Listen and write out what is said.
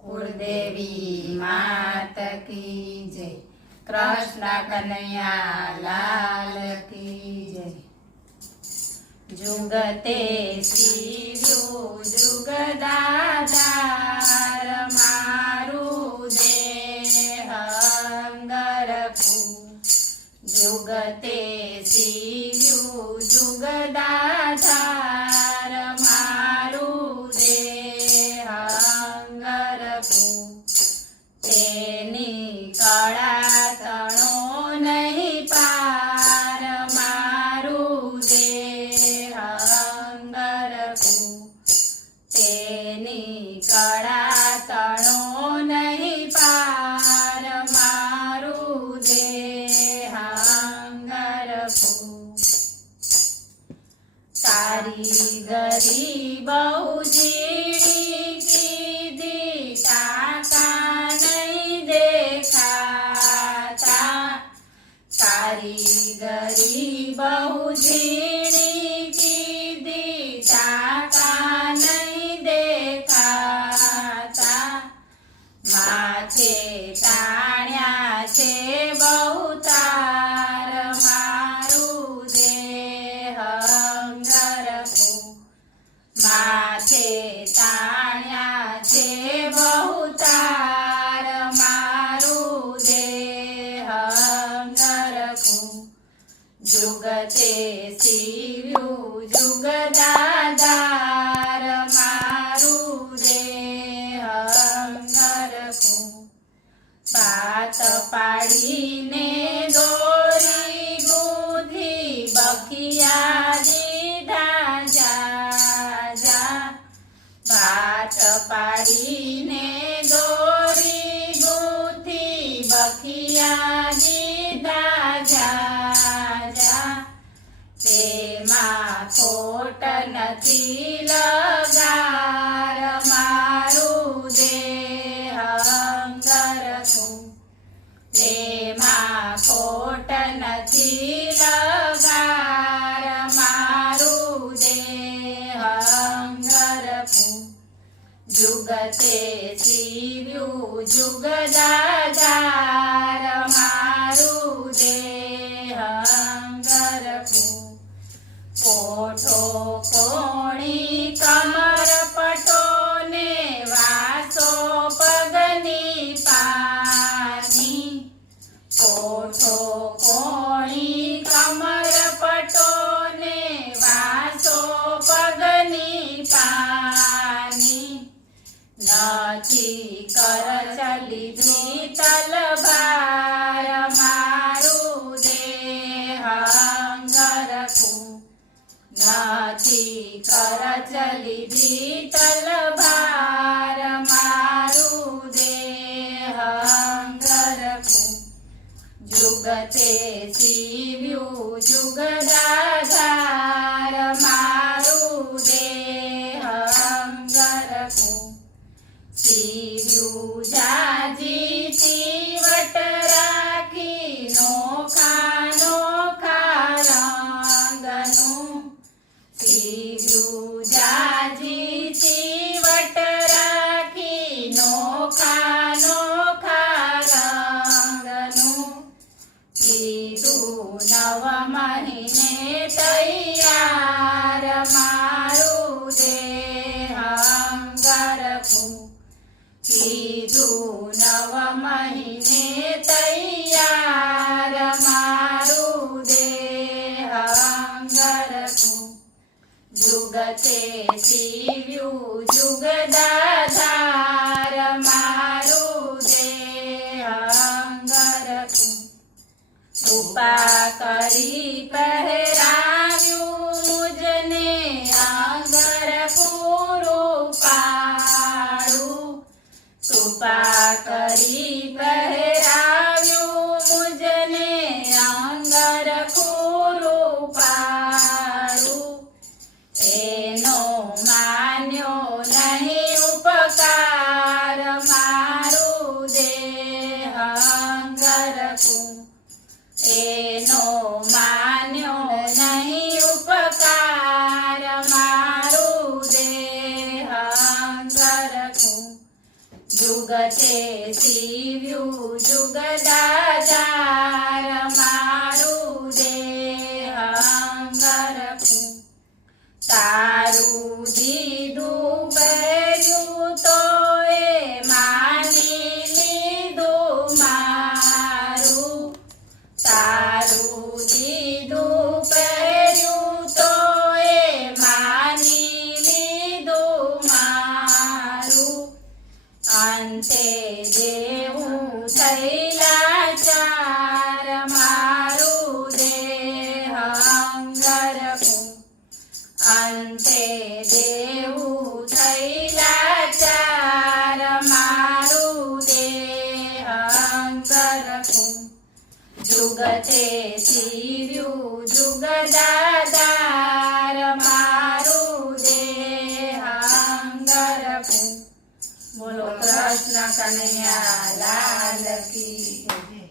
कुलदेवी मात की जय। कृष्ण कन्हैया लाल की जय। जुगते शिव्यु जुगदाधार मारू देह अंगरखू। जुगते शिव्यु जुगदाधार मारू देह अंगरखू। तेनी कळा तणो नहीं पार मारू देह अंगरखू। तेनी कळा तणो नहीं पार मारू देह अंगरखू। कारीगरी बहु जीणी कीधी टाका नहीं देखाता। कारीगरी बहु जीणी कीधी टाका नहीं देखाता। माथे ताण्या छे बहुतार मारू देह अंगरखू। माथे ताण्या छे बहुतार मारू देह अंगरखू। जुगते शिव्यु जुगदाधार मारू देह अंगरखू। पात पाडीने दोरी गुंथी बखिया दीधा जाजा। पात पाडीने दोरी गुंथी बखिया दीधा जाजा। तेमां खोट नथी लगार मारू देह अंगरखू। तेमां खोट नथी लगार मारू देह अंगरखू। जुगते शिव्यु जुगदाधार मारू देह अंगरखू। कोठो कोणी कमर पटो ने वासो पगनी पानी। कोठो कोणी कमर पटो ने वासो पगनी पानी। नथी करचली तलवार मारू देह अंगरखू। नथी करचली तलवार मारू देह अंगरखू। जुगते शिव्यु जुगदाधार मारू देह अंगरखू। शिव्यु जाजी चीवट राखी नोखा नोखा रंगनु। शिव्यु जाजी चीवट राखी नोखा नोखा रंगनु। कीधु नव महीने तैयार मारू देह अंगरखू। कीधु नव महीने तैयार मारू देह अंगरखू। जुगते शिव्यु जुगदाधार मारू देह अंगरखू। कृपा करी पहराव्यु मुझने अंगरखू रूपाळू। कृपा करी पहराव्यु मुझने अंगरखू रूपाळू। एनो मान्यो नहीं उपकार मारू देह अंगरखू। एनो मान्यो नहीं उपकार मारू देह अंगरखू। જુગતે શિવ્યું જુગદાધાર મારું દેહ અંગરખું તારું દીધું પહેર્યું તો એ માની લીધું મારું તારું દીધું પહેર્યું તો એ માની લીધું મારું અંતે દેવું થયેલા ચાર મારું દેહ અંગરખું અંતે દેવું થયેલા ચાર મારું દેહ અંગરખું જુગતે શિવ્યું જુગદાધાર મારું દેહ અંગરખું બોલો કૃષ્ણ કનૈયા લાલ કી